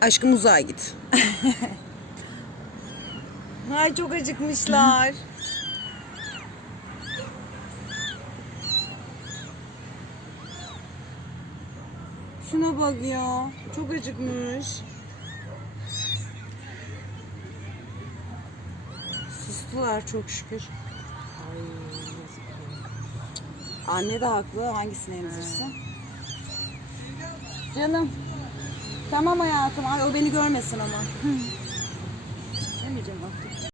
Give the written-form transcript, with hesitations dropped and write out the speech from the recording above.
Aşkım uzağa git. Ay çok acıkmışlar. Şuna bak ya. Çok acıkmış. Sustular çok şükür. Ay, yazık ya. Anne de haklı. Hangisini emzirsin? Canım. Tamam hayatım. Ay, o beni görmesin ama. Demeyeceğim artık.